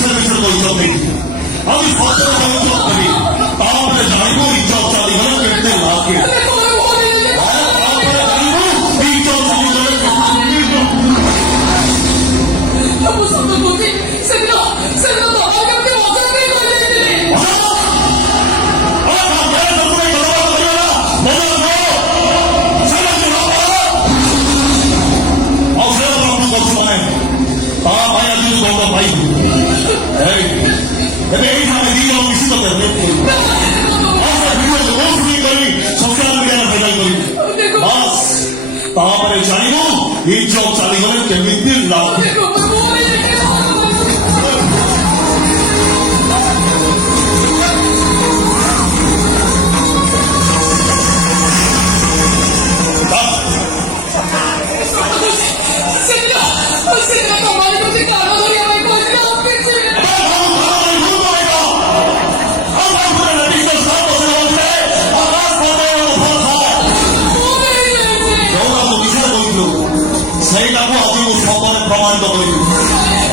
세상에서도 인정되지. 아니, 법대로 인정되지. 다음에 자리고 인정자리 이거는 결대 나게. 다음에 자리고 인정 자리고는 개미들 나게. সেইটাকে অতীব সকলে প্রমাণিত করিব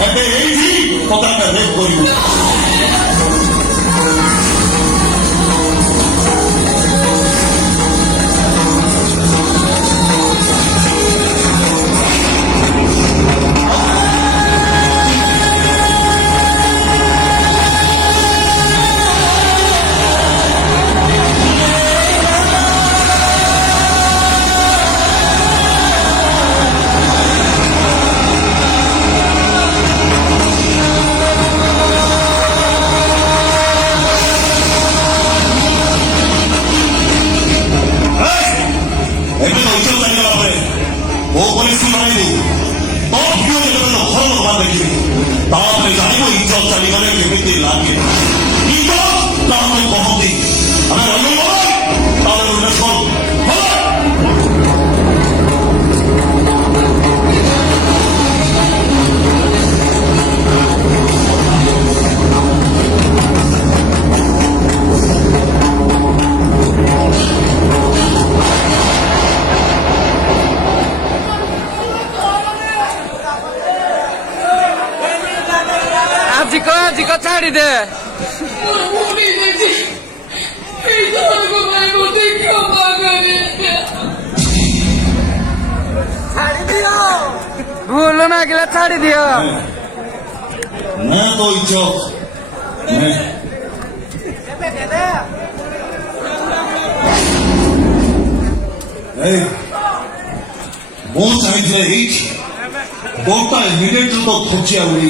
এতে এইটি কথাটা রেপ করিব 다음에 자리고 인정 자리거는 개미들이 나게 인정 다음에 고맙디 하나 얼른 다음에 올려서 아직거 차리 돼. बोलो ना अगला छाड़ी दिया मैं तो इच्छुक 뭐 자기들의 이치 뭐가 미래들도 덥지야 우리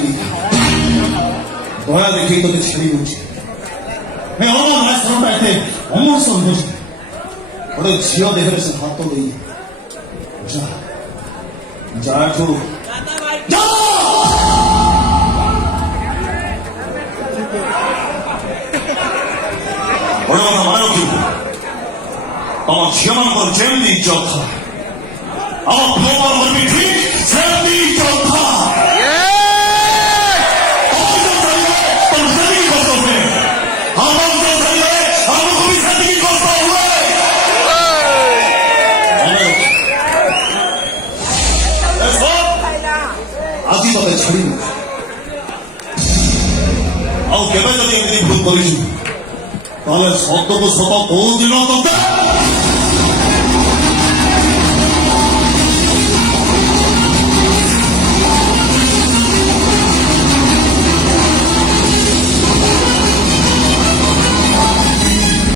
너야 내 캐릭터한테 잘 입었지 내 어머 말씀 할 때 어머 써 거지 어제 지어 내려서 갔더니 자 이제 알고 야! 올라가서 말해놓기고 아마 지어만 건 잼디 좋다 아마 부어만 건 미팅 잼디 좋다 아직도 내 차리는 아우 개발자들이 무슨 거리지 나는 서도부 서도 고질렀던데